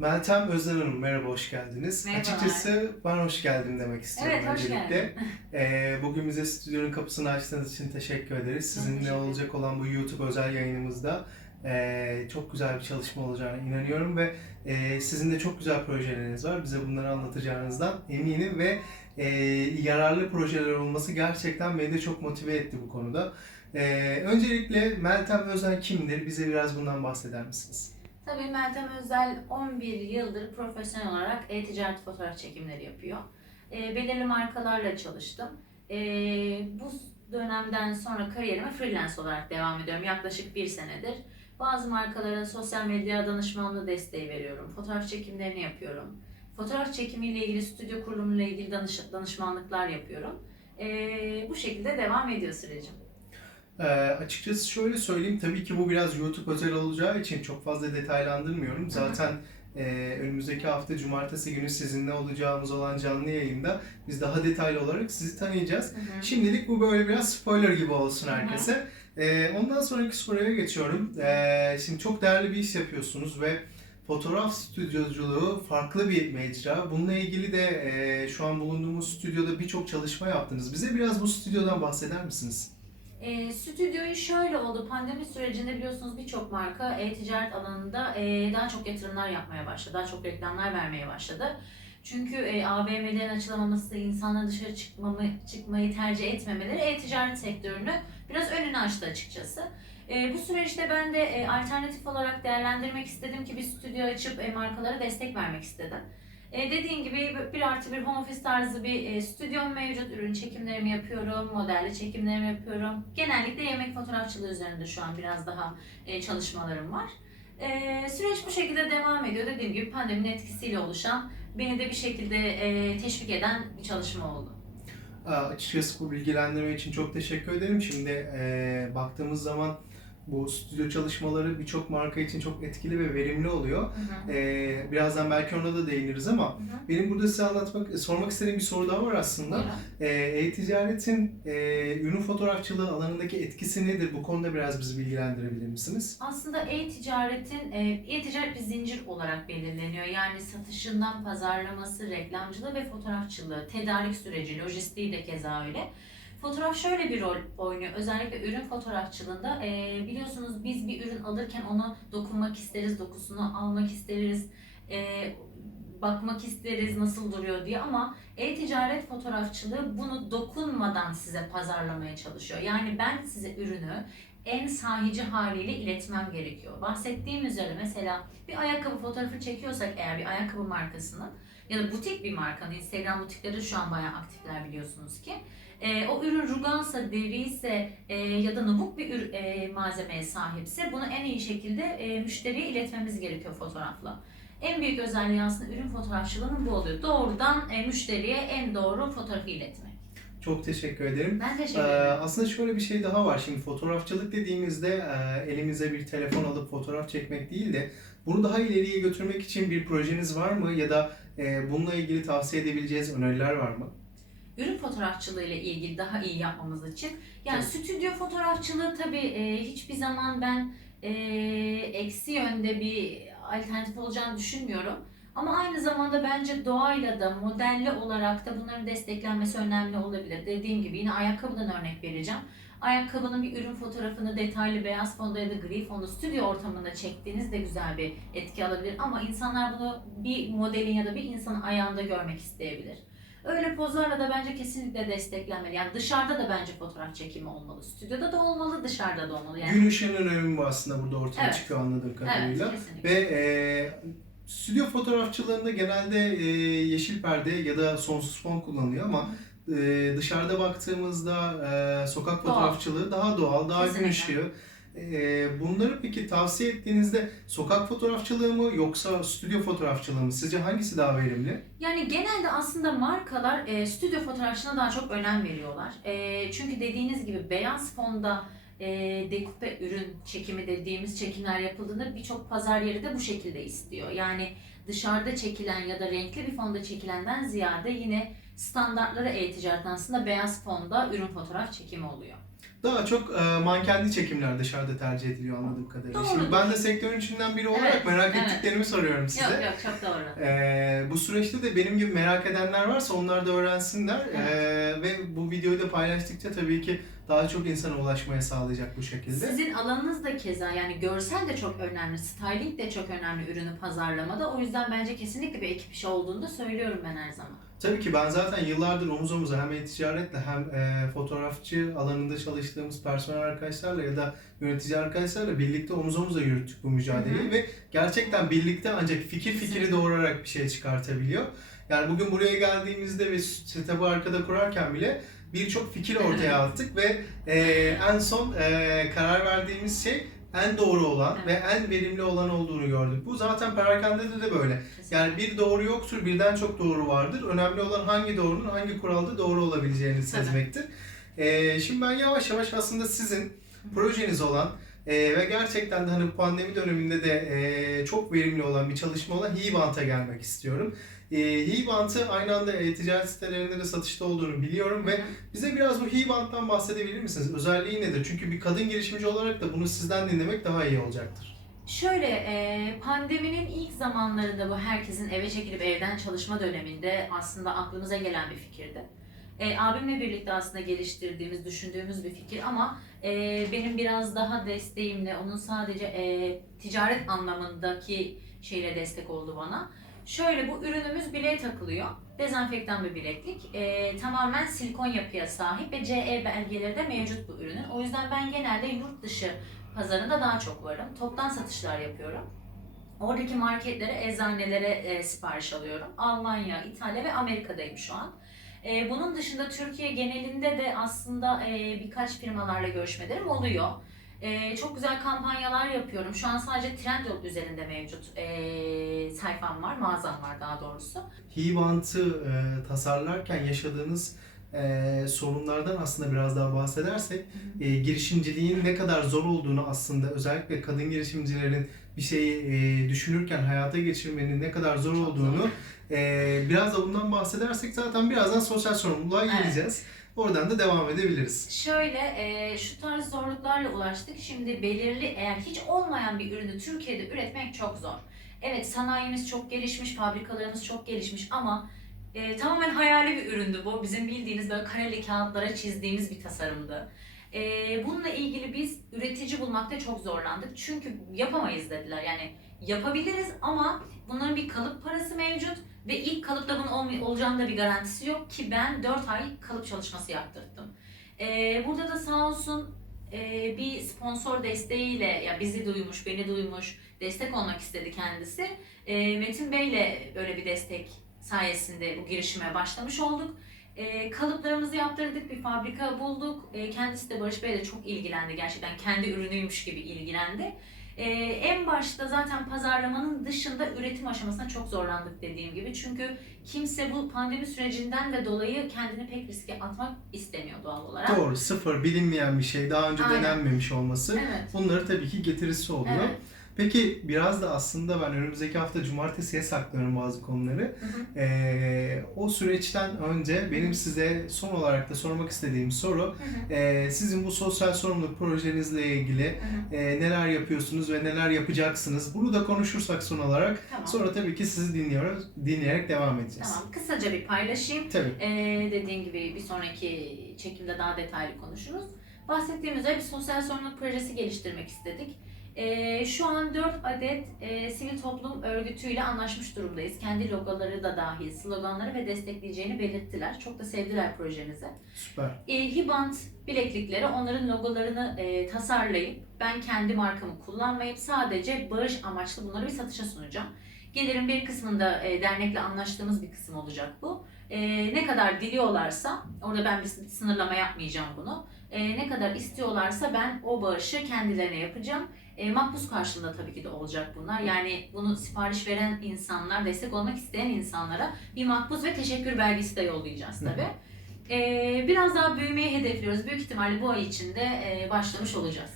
Meltem Özden Hanım merhaba hoş geldiniz. Merhabalar. Açıkçası ben hoş geldin demek istiyorum Evet, hoş öncelikle. Ee, bugün bize stüdyonun kapısını açtığınız için teşekkür ederiz. Sizinle olacak olan bu YouTube özel yayınımızda e, çok güzel bir çalışma olacağına inanıyorum ve e, sizin de çok güzel projeleriniz var. Bize bunları anlatacağınızdan eminim ve e, yararlı projeler olması gerçekten beni de çok motive etti bu konuda. E, öncelikle Meltem Özden kimdir? Bize biraz bundan bahseder misiniz? Tabii Meltem Özel 11 yıldır profesyonel olarak e-ticaret fotoğraf çekimleri yapıyor. E, belirli markalarla çalıştım. E, bu dönemden sonra kariyerime freelance olarak devam ediyorum. Yaklaşık bir senedir. Bazı markalara sosyal medya danışmanlığı desteği veriyorum. Fotoğraf çekimlerini yapıyorum. Fotoğraf çekimiyle ilgili stüdyo kurulumuyla ilgili danış- danışmanlıklar yapıyorum. E, bu şekilde devam ediyor sürecim. Ee, açıkçası şöyle söyleyeyim, tabii ki bu biraz YouTube özel olacağı için çok fazla detaylandırmıyorum. Zaten e, önümüzdeki hafta cumartesi günü sizinle olacağımız olan canlı yayında biz daha detaylı olarak sizi tanıyacağız. Hı hı. Şimdilik bu böyle biraz spoiler gibi olsun herkese. Ee, ondan sonraki soruya geçiyorum. Ee, şimdi çok değerli bir iş yapıyorsunuz ve fotoğraf stüdyoculuğu farklı bir mecra. Bununla ilgili de e, şu an bulunduğumuz stüdyoda birçok çalışma yaptınız. Bize biraz bu stüdyodan bahseder misiniz? E, stüdyoyu şöyle oldu. Pandemi sürecinde biliyorsunuz birçok marka e-ticaret alanında e, daha çok yatırımlar yapmaya başladı. Daha çok reklamlar vermeye başladı. Çünkü e, AVM'lerin açılamaması, insanların dışarı çıkmamı, çıkmayı tercih etmemeleri e-ticaret sektörünü biraz önünü açtı açıkçası. E, bu süreçte ben de e, alternatif olarak değerlendirmek istedim ki bir stüdyo açıp e, markalara destek vermek istedim. E, dediğim gibi bir artı bir home office tarzı bir e, stüdyom mevcut. Ürün çekimlerimi yapıyorum, modelli çekimlerimi yapıyorum. Genellikle yemek fotoğrafçılığı üzerinde şu an biraz daha e, çalışmalarım var. E, süreç bu şekilde devam ediyor. Dediğim gibi pandeminin etkisiyle oluşan, beni de bir şekilde e, teşvik eden bir çalışma oldu. Açıkçası bu bilgilendirme için çok teşekkür ederim. Şimdi e, baktığımız zaman bu stüdyo çalışmaları birçok marka için çok etkili ve verimli oluyor. Hı hı. E, birazdan belki ona da değiniriz ama Hı hı. benim burada size anlatmak, sormak istediğim bir soru daha var aslında. Buyurun. E, E-ticaretin e, ürün fotoğrafçılığı alanındaki etkisi nedir? Bu konuda biraz bizi bilgilendirebilir misiniz? Aslında e-ticaretin, e, e-ticaret bir zincir olarak belirleniyor. Yani satışından pazarlaması, reklamcılığı ve fotoğrafçılığı, tedarik süreci, lojistiği de keza öyle. Fotoğraf şöyle bir rol oynuyor. Özellikle ürün fotoğrafçılığında e, biliyorsunuz biz bir ürün alırken onu dokunmak isteriz, dokusunu almak isteriz, e, bakmak isteriz nasıl duruyor diye ama e-ticaret fotoğrafçılığı bunu dokunmadan size pazarlamaya çalışıyor. Yani ben size ürünü en sahici haliyle iletmem gerekiyor. Bahsettiğim üzere mesela bir ayakkabı fotoğrafı çekiyorsak eğer bir ayakkabı markasının ya da butik bir markanın Instagram butikleri şu an bayağı aktifler biliyorsunuz ki. Ee, o ürün rugansa, deriyse e, ya da nubuk bir ür- e, malzemeye sahipse bunu en iyi şekilde e, müşteriye iletmemiz gerekiyor fotoğrafla. En büyük özelliği aslında ürün fotoğrafçılığının bu oluyor. Doğrudan e, müşteriye en doğru fotoğrafı iletmek. Çok teşekkür ederim. Ben teşekkür Ee, ederim. aslında şöyle bir şey daha var. Şimdi fotoğrafçılık dediğimizde e, elimize bir telefon alıp fotoğraf çekmek değil de bunu daha ileriye götürmek için bir projeniz var mı? Ya da e, bununla ilgili tavsiye edebileceğiniz öneriler var mı? ürün fotoğrafçılığı ile ilgili daha iyi yapmamız için. Yani Evet. stüdyo fotoğrafçılığı tabii e, hiçbir zaman ben e, eksi yönde bir alternatif olacağını düşünmüyorum. Ama aynı zamanda bence doğayla da modelli olarak da bunların desteklenmesi önemli olabilir. Dediğim gibi yine ayakkabıdan örnek vereceğim. Ayakkabının bir ürün fotoğrafını detaylı beyaz fonda ya da gri fonda stüdyo ortamında çektiğiniz de güzel bir etki alabilir. Ama insanlar bunu bir modelin ya da bir insanın ayağında görmek isteyebilir. Öyle pozlarla da bence kesinlikle desteklenmeli. Yani dışarıda da bence fotoğraf çekimi olmalı. Stüdyoda da olmalı, dışarıda da olmalı. Yani Gün ışığının önemi bu aslında burada ortaya Evet. çıkıyor anladığım kadarıyla. evet, kesinlikle. Ve e, stüdyo fotoğrafçılığında genelde e, yeşil perde ya da sonsuz fon kullanılıyor ama e, dışarıda baktığımızda e, sokak Doğal. fotoğrafçılığı daha doğal, daha gün Kesinlikle. ışığı. E, bunları peki tavsiye ettiğinizde sokak fotoğrafçılığı mı yoksa stüdyo fotoğrafçılığı mı? Sizce hangisi daha verimli? Yani genelde aslında markalar e, stüdyo fotoğrafçılığına daha çok önem veriyorlar. E, çünkü dediğiniz gibi beyaz fonda e, deküpe ürün çekimi dediğimiz çekimler yapıldığında birçok pazar yeri de bu şekilde istiyor. Yani dışarıda çekilen ya da renkli bir fonda çekilenden ziyade yine standartlara e-ticaret aslında beyaz fonda ürün fotoğraf çekimi oluyor. Daha çok e, mankenli çekimler dışarıda tercih ediliyor anladığım kadarıyla. Doğrudur. Şimdi ben de sektörün içinden biri olarak Evet, merak evet. ettiklerimi soruyorum size. Yok yok çok doğru. Ee, bu süreçte de benim gibi merak edenler varsa onlar da öğrensinler. Ee, ve bu videoyu da paylaştıkça tabii ki daha çok insana ulaşmaya sağlayacak bu şekilde. Sizin alanınız da keza yani görsel de çok önemli, styling de çok önemli ürünü pazarlamada. O yüzden bence kesinlikle bir ekip işi olduğunu da söylüyorum ben her zaman. Tabii ki ben zaten yıllardır omuz omuza hem e-ticaretle hem e, fotoğrafçı alanında çalıştığımız personel arkadaşlarla ya da yönetici arkadaşlarla birlikte omuz omuza yürüttük bu mücadeleyi Hı hı. ve gerçekten birlikte ancak fikir fikri doğurarak bir şey çıkartabiliyor. Yani bugün buraya geldiğimizde ve setup'ı arkada kurarken bile birçok fikir ortaya attık ve e, en son e, karar verdiğimiz şey en doğru olan Evet. ve en verimli olan olduğunu gördük. Bu zaten perakendede de böyle. Yani bir doğru yoktur, birden çok doğru vardır. Önemli olan hangi doğrunun hangi kuralda doğru olabileceğini sezmektir. Ee, şimdi ben yavaş yavaş aslında sizin projeniz olan e, ve gerçekten de hani pandemi döneminde de e, çok verimli olan bir çalışma olan Hibant'a gelmek istiyorum. E, Hibant'ı aynı anda e-ticaret sitelerinde de satışta olduğunu biliyorum ve bize biraz bu Hibant'tan bahsedebilir misiniz? Özelliği nedir? Çünkü bir kadın girişimci olarak da bunu sizden dinlemek daha iyi olacaktır. Şöyle e, pandeminin ilk zamanlarında bu herkesin eve çekilip evden çalışma döneminde aslında aklımıza gelen bir fikirdi. E, abimle birlikte aslında geliştirdiğimiz, düşündüğümüz bir fikir ama e, benim biraz daha desteğimle onun sadece e, ticaret anlamındaki şeyle destek oldu bana. Şöyle bu ürünümüz bileğe takılıyor. Dezenfektan bir bileklik. E, tamamen silikon yapıya sahip ve CE belgeleri de mevcut bu ürünün. O yüzden ben genelde yurt dışı pazarında daha çok varım. Toptan satışlar yapıyorum. Oradaki marketlere, eczanelere e, sipariş alıyorum. Almanya, İtalya ve Amerika'dayım şu an. E, bunun dışında Türkiye genelinde de aslında e, birkaç firmalarla görüşmelerim oluyor. E, çok güzel kampanyalar yapıyorum. Şu an sadece Trendyol üzerinde mevcut e, sayfam var, mağazam var daha doğrusu. Hibant'ı e, tasarlarken yaşadığınız e, sorunlardan aslında biraz daha bahsedersek e, girişimciliğin ne kadar zor olduğunu aslında özellikle kadın girişimcilerin bir şeyi e, düşünürken hayata geçirmenin ne kadar zor Çok olduğunu zor. e, biraz da bundan bahsedersek zaten birazdan sosyal sorumluluğa Evet. geleceğiz. Oradan da devam edebiliriz. Şöyle e, şu tarz zorluklarla ulaştık. Şimdi belirli eğer hiç olmayan bir ürünü Türkiye'de üretmek çok zor. Evet sanayimiz çok gelişmiş, fabrikalarımız çok gelişmiş ama e, tamamen hayali bir üründü bu. Bizim bildiğiniz böyle kareli kağıtlara çizdiğimiz bir tasarımdı. E, bununla ilgili biz üretici bulmakta çok zorlandık. Çünkü yapamayız dediler. Yani yapabiliriz ama bunların bir kalıp parası mevcut ve ilk kalıpta bunun olmay- olacağının da bir garantisi yok ki ben 4 ay kalıp çalışması yaptırdım. Ee, burada da sağ olsun e, bir sponsor desteğiyle ya bizi duymuş, beni duymuş, destek olmak istedi kendisi. E, Metin Bey'le böyle bir destek sayesinde bu girişime başlamış olduk. E, kalıplarımızı yaptırdık, bir fabrika bulduk. E, kendisi de Barış Bey de çok ilgilendi gerçekten kendi ürünüymüş gibi ilgilendi. Ee, en başta zaten pazarlamanın dışında üretim aşamasında çok zorlandık dediğim gibi. Çünkü kimse bu pandemi sürecinden de dolayı kendini pek riske atmak istemiyor doğal olarak. Doğru, sıfır, bilinmeyen bir şey, daha önce Aynen. denenmemiş olması Evet. bunları tabii ki getirisi oluyor. Evet. Peki biraz da aslında ben önümüzdeki hafta cumartesiye saklıyorum bazı konuları. Hı hı. Ee, o süreçten önce benim size son olarak da sormak istediğim soru Hı hı. ee, sizin bu sosyal sorumluluk projenizle ilgili Hı hı. e, neler yapıyorsunuz ve neler yapacaksınız? Bunu da konuşursak son olarak Tamam. sonra tabii ki sizi dinliyoruz, dinleyerek devam edeceğiz. Tamam. Kısaca bir paylaşayım. Tabii. Ee, dediğim gibi bir sonraki çekimde daha detaylı konuşuruz. Bahsettiğim üzere bir sosyal sorumluluk projesi geliştirmek istedik. Ee, şu an 4 adet e, sivil toplum örgütüyle anlaşmış durumdayız. Kendi logoları da dahil sloganları ve destekleyeceğini belirttiler. Çok da sevdiler projemizi. Süper. E, Hibant bileklikleri onların logolarını e, tasarlayıp ben kendi markamı kullanmayıp sadece bağış amaçlı bunları bir satışa sunacağım. Gelirin bir kısmında e, dernekle anlaştığımız bir kısım olacak bu. E, ne kadar diliyorlarsa, orada ben bir sınırlama yapmayacağım bunu. E, ne kadar istiyorlarsa ben o bağışı kendilerine yapacağım. E, makbuz karşılığında tabii ki de olacak bunlar. Yani bunu sipariş veren insanlar, destek olmak isteyen insanlara bir makbuz ve teşekkür belgesi de yollayacağız tabii. Ee, biraz daha büyümeyi hedefliyoruz. Büyük ihtimalle bu ay içinde e, başlamış olacağız.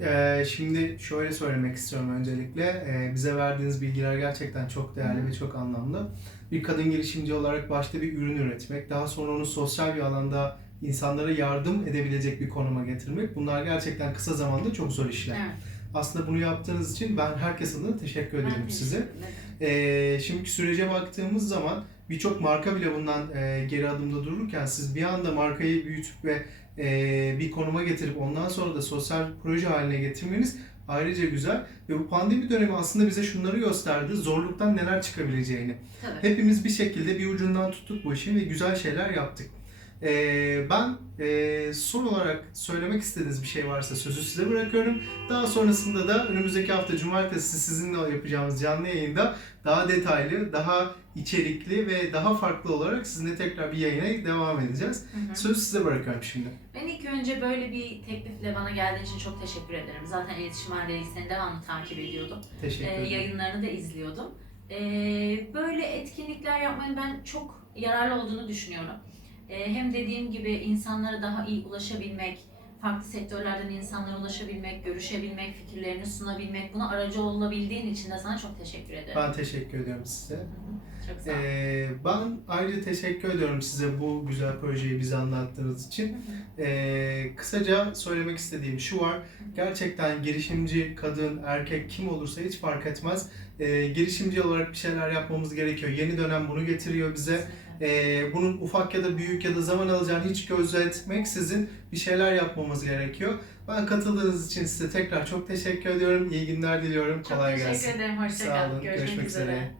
Ee, şimdi şöyle söylemek istiyorum öncelikle. Ee, bize verdiğiniz bilgiler gerçekten çok değerli ve çok anlamlı. Bir kadın girişimci olarak başta bir ürün üretmek, daha sonra onu sosyal bir alanda insanlara yardım edebilecek bir konuma getirmek. Bunlar gerçekten kısa zamanda çok zor işler. Evet. Aslında bunu yaptığınız için ben herkes adına teşekkür ederim Ben size. teşekkür ederim. Ee, şimdiki sürece baktığımız zaman birçok marka bile bundan e, geri adımda dururken siz bir anda markayı büyütüp ve e, bir konuma getirip ondan sonra da sosyal proje haline getirmeniz ayrıca güzel. Ve bu pandemi dönemi aslında bize şunları gösterdi. Zorluktan neler çıkabileceğini. Tabii. Hepimiz bir şekilde bir ucundan tuttuk bu işin ve güzel şeyler yaptık. Ee, ben e, son olarak söylemek istediğiniz bir şey varsa sözü size bırakıyorum. Daha sonrasında da önümüzdeki hafta cumartesi sizinle yapacağımız canlı yayında daha detaylı, daha içerikli ve daha farklı olarak sizinle tekrar bir yayına devam edeceğiz. Hı hı. Sözü size bırakıyorum şimdi. Ben ilk önce böyle bir teklifle bana geldiğin için çok teşekkür ederim. Zaten iletişim halleri seni devamlı takip ediyordum. Teşekkür Ee, ederim. yayınlarını da izliyordum. Ee, böyle etkinlikler yapmanın ben çok yararlı olduğunu düşünüyorum. Ee, hem dediğim gibi insanlara daha iyi ulaşabilmek, farklı sektörlerden insanlara ulaşabilmek, görüşebilmek, fikirlerini sunabilmek, buna aracı olabildiğin için de sana çok teşekkür ederim. Ben teşekkür ediyorum size. Hı hı. Çok sağ ol. Ee, ben ayrıca teşekkür ediyorum size bu güzel projeyi bize anlattığınız için. Hı hı. Ee, kısaca söylemek istediğim şu var. Gerçekten girişimci, kadın, erkek kim olursa hiç fark etmez. Ee, girişimci olarak bir şeyler yapmamız gerekiyor. Yeni dönem bunu getiriyor bize. Kesinlikle. Ee, bunun ufak ya da büyük ya da zaman alacağını hiç gözetmeksizin bir şeyler yapmamız gerekiyor. Ben katıldığınız için size tekrar çok teşekkür ediyorum. İyi günler diliyorum. Çok Kolay teşekkür gelsin. ederim. Hoşça Sağ kal. olun. Görüşmek, Görüşmek üzere. üzere.